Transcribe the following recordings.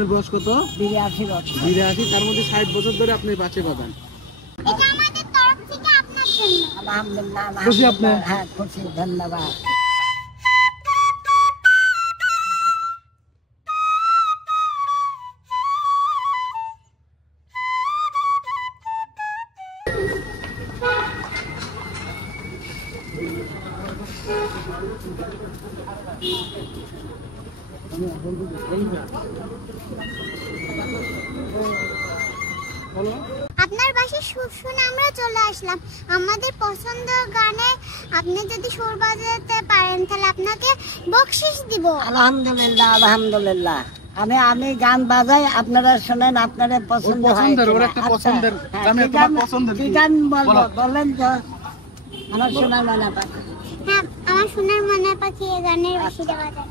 আপনার বয়স কত? 82 বছর। 82, তার মধ্যে 60 বছর ধরে আপনি বাঁচে বাঁধান। এটা আমাদের তরফ থেকে আপনার জন্য। আলহামদুলিল্লাহ। খুশি আপনি? হ্যাঁ খুশি, ধন্যবাদ। আপনার বাসায় সুর শুনে আমরা চলে আসলাম। আমাদের পছন্দ গানে আপনি যদি সুর বাজাতে পারেন তাহলে আপনাকে বকশিশ দিব। আলহামদুলিল্লাহ, আলহামদুলিল্লাহ। আমি গান বাজাই, আপনারা শুনেন, আপনাদের পছন্দ হয়। ওর একটা পছন্দের গান, তোমার পছন্দের কি কি? গান বলবো বলো। বলেন তো। আমার শোনার মনে পায়। হ্যাঁ, আমার সোনার মনের পাখি এই গানের বাঁশিটা বাজায়।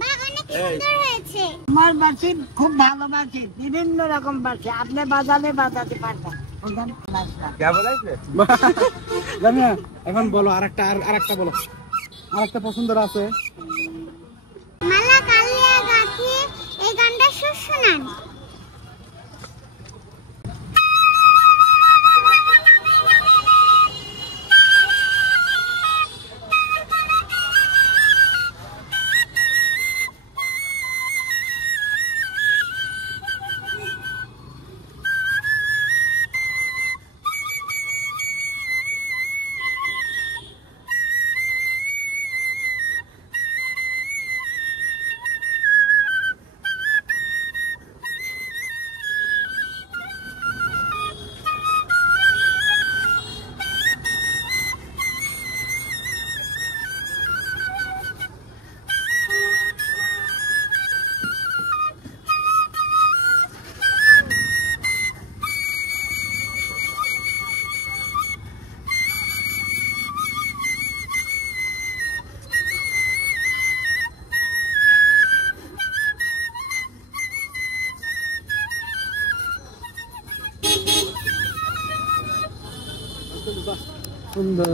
বাহ, অনেক সুন্দর হয়েছে। আমার বাঁশি খুব ভালো বাঁশি, বিভিন্ন রকম বাঁশি, আপনি বাজালে বাজাতে পারবেন। জামিয়া, এখন বলো আরেকটা বলো, আরেকটা পছন্দের আছে। মালা কালিয়া গাথি এই গানটা সুর শোনান। সুন্দর।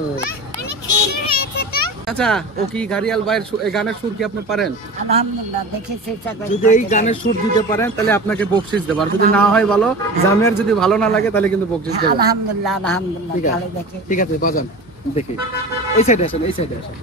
অনেক সুন্দর হয়েছে তো। আচ্ছা, ও কি গাড়িয়াল ভাইয়ের এই গানের সুর কি আপনি পারেন? আলহামদুলিল্লাহ, দেখে চেষ্টা করি। যদি এই গানের সুর দিতে পারেন তাহলে আপনাকে বকশিশ দেব, আর যদি না হয় ভালো, জামিয়ার যদি ভালো না লাগে তাহলে কিন্তু বকশিশ দেব। আলহামদুলিল্লাহ, আলহামদুলিল্লাহ। ঠিক তাহলে আছে, দেখে ঠিক আছে, বাজান দেখি। এই সাইডে আসেন, এই সাইডে আসেন।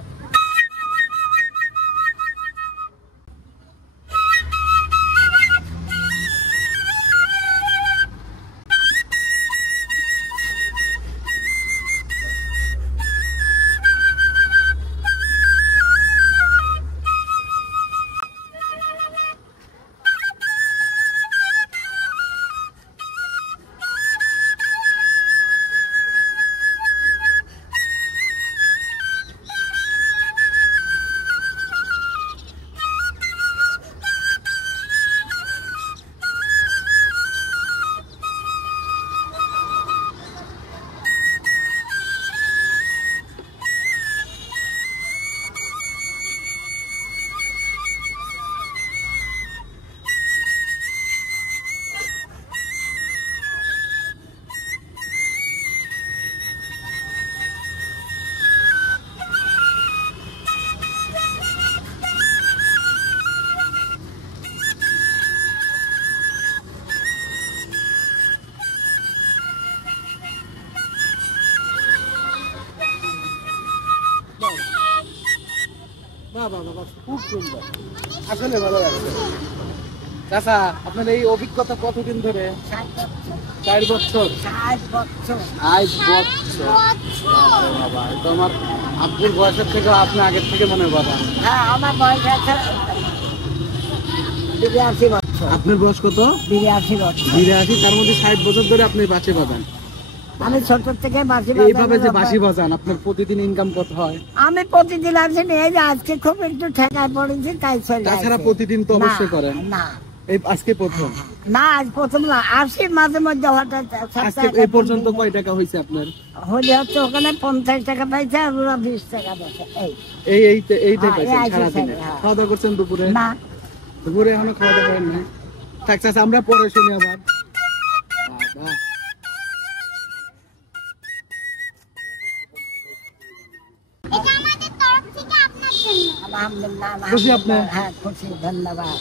বাহ বাহ, খুব সুন্দর, আসলে ভালো লাগছে। চাচা, আপনার এই অভিজ্ঞতা কতদিন ধরে? 4 বছর। 60 বছর। 5 বছর বাবা, তো আমার আব্বুর বয়সের থেকে আপনি আগের থেকে মনে হয় বাবা। হ্যাঁ, আমার বয়স আছে 82 বছর। আপনার বয়স কত? 82 বছর। 82, তার মধ্যে 60 বছর ধরে আপনি বাঁশি বাজান। আমি ছোট থেকে বাঁশি এইভাবে যে বাজাই। বাঁশি বাজান, আপনার প্রতিদিন ইনকাম কত হয়? আমি প্রতিদিন আসি না, এই যে আজকে খুব একটু ঠেকায় পড়েছি তাই চলে তাছাড়া আসি। প্রতিদিন তো অবশ্যই না, করেন। না এই আজকে প্রথম? না, আজ প্রথম না, আসি মাঝে মধ্যে হঠাৎ আজকে এই পর্যন্ত কয় টাকা হয়েছে আপনার? হলে হচ্ছে ওখানে 50 টাকা পাইছে আর ওরা 20 টাকা দিচ্ছে। এইটাই হ্যাঁ, পাইছেন এই সারাদিনে? হ্যাঁ। খাওয়া দাওয়া করছেন দুপুরে? না, দুপুরে এখনো খাওয়া দাওয়া করেন নাই? থাক চাচা, আমরা পরে শুনি আবার। বাবা, এটা আমাদের তরফ থেকে আপনার জন্য। আলহামদুলিল্লাহ। খুশি আপনি? হ্যাঁ, খুশি, ধন্যবাদ।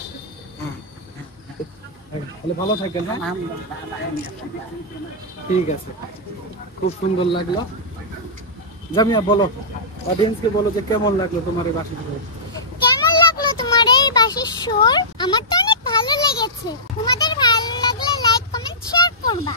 হ্যাঁ, তাহলে ভালো থাকেন। হ্যাঁ, আলহামদুলিল্লাহ, আলহামদুলিল্লাহ। ঠিক আছে, খুব সুন্দর লাগলো। জামিয়া, বলো অডিয়েন্সকে, বলো যে কেমন লাগলো তোমার এই বাঁশি বাজানো? কেমন লাগলো তোমার এই বাঁশির সুর? আমার তো অনেক ভালো লেগেছে। তোমাদের ভালো লাগলে লাইক, কমেন্ট, শেয়ার করবা।